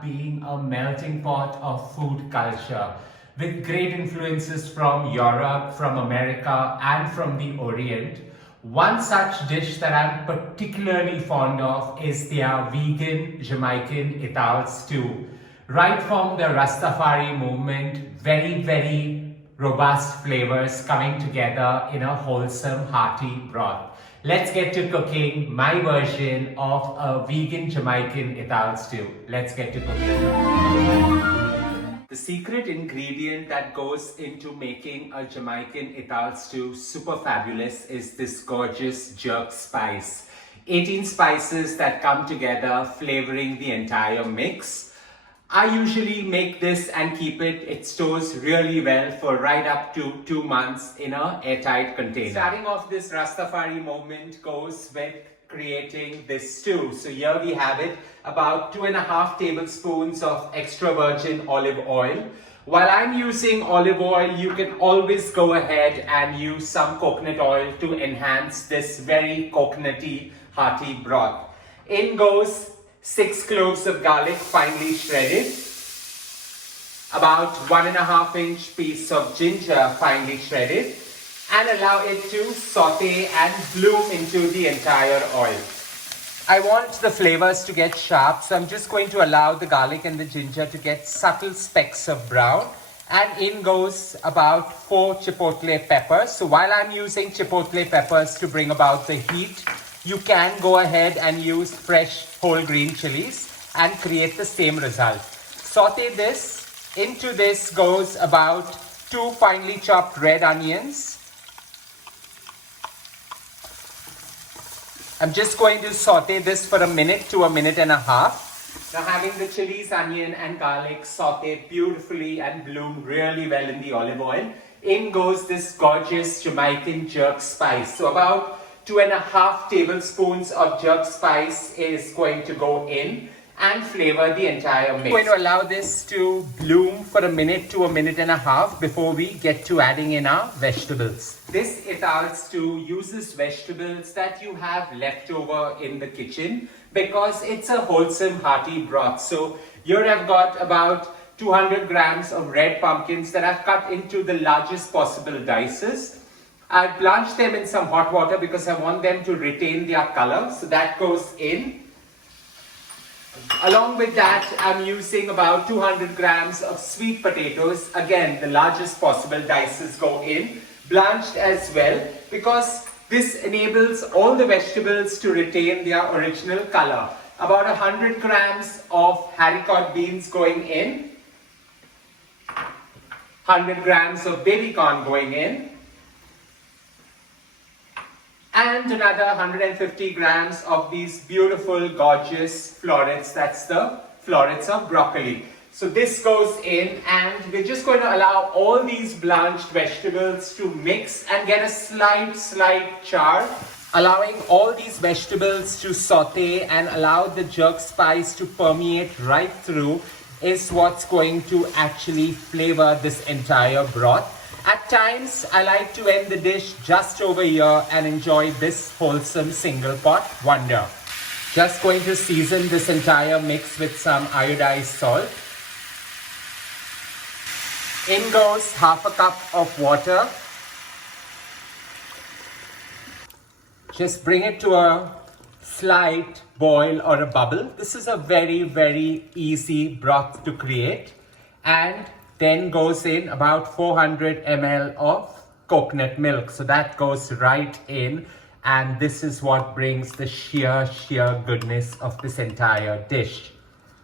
up being a melting pot of food culture with great influences from Europe, from America, and from the Orient. One such dish that I'm particularly fond of is their vegan Jamaican Ital stew. Right from the Rastafari movement, very robust flavors coming together in a wholesome, hearty broth. Let's get to cooking my version of a vegan Jamaican Ital stew. Let's get to cooking. The secret ingredient that goes into making a Jamaican Ital stew super fabulous is this gorgeous jerk spice. 18 spices that come together flavoring the entire mix. I usually make this and keep it. It stores really well for right up to 2 months in an airtight container. Starting off this Rastafari moment goes with creating this stew. So here we have it, about 2.5 tablespoons of extra virgin olive oil. While I'm using olive oil, you can always go ahead and use some coconut oil to enhance this very coconutty, hearty broth. In goes 6 cloves of garlic finely shredded, about 1.5-inch piece of ginger finely shredded, and allow it to saute and bloom into the entire oil. I want the flavors to get sharp, so I'm just going to allow the garlic and the ginger to get subtle specks of brown. And in goes about 4 chipotle peppers. So while I'm using chipotle peppers to bring about the heat, you can go ahead and use fresh whole green chilies and create the same result. Saute this. Into this goes about 2 finely chopped red onions. I'm just going to saute this for a minute to 1.5 minutes. Now, having the chilies, onion and garlic sauteed beautifully and bloom really well in the olive oil, in goes this gorgeous Jamaican jerk spice. So about 2.5 tablespoons of jerk spice is going to go in and flavor the entire mix. We're going to allow this to bloom for 1 minute to 1.5 minutes before we get to adding in our vegetables. This Ital stew uses vegetables that you have left over in the kitchen because it's a wholesome, hearty broth. So here I've got about 200 grams of red pumpkins that I've cut into the largest possible dices. I've blanched them in some hot water because I want them to retain their color. So that goes in. Along with that, I'm using about 200 grams of sweet potatoes. Again, the largest possible dices go in, blanched as well, because this enables all the vegetables to retain their original color. About 100 grams of haricot beans going in, 100 grams of baby corn going in, and another 150 grams of these beautiful, gorgeous florets. That's the florets of broccoli. So this goes in, and we're just going to allow all these blanched vegetables to mix and get a slight char. Allowing all these vegetables to saute and allow the jerk spice to permeate right through is what's going to actually flavor this entire broth. At times, I like to end the dish just over here and enjoy this wholesome single pot wonder. Just going to season this entire mix with some iodized salt. In goes 1/2 cup of water. Just bring it to a slight boil or a bubble. This is a very easy broth to create. And then goes in about 400 ml of coconut milk. So that goes right in, and this is what brings the sheer goodness of this entire dish.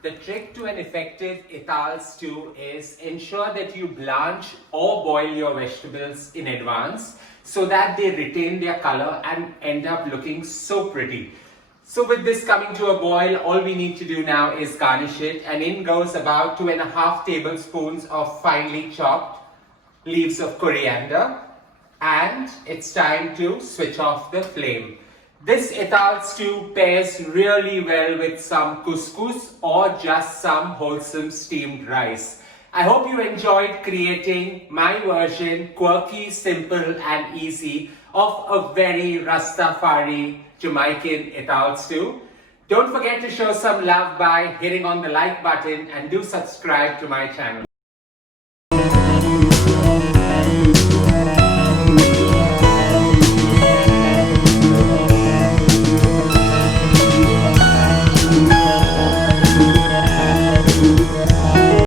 The trick to an effective Ital stew is ensure that you blanch or boil your vegetables in advance so that they retain their color and end up looking so pretty. So with this coming to a boil, all we need to do now is garnish it, and in goes about 2.5 tablespoons of finely chopped leaves of coriander, and it's time to switch off the flame. This Ital stew pairs really well with some couscous or just some wholesome steamed rice. I hope you enjoyed creating my version, quirky, simple and easy, of a very Rastafari Jamaican Ital stew. Don't forget to show some love by hitting on the like button and do subscribe to my channel.